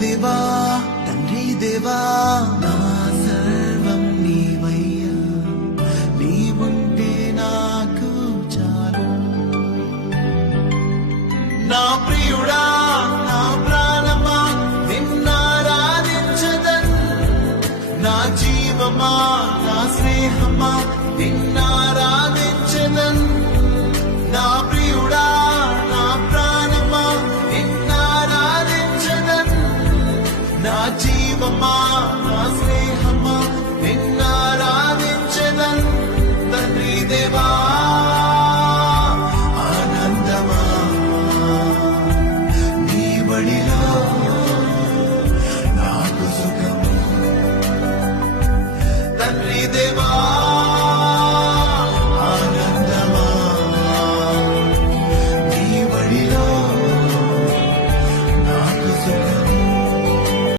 దేవా తండ్రి దేవా నా సర్వం నీవయ్యా, నీవుంటే నాకు చాలు. నా ప్రియుడా నా ప్రాణమా నిన్నారాధించదన్, నా జీవమా నా స్నేహమా నిన్నారాధించదన్. నా ప్రియుడా నా ప్రాణమా నిన్నారాధించదన్, నా జీవమా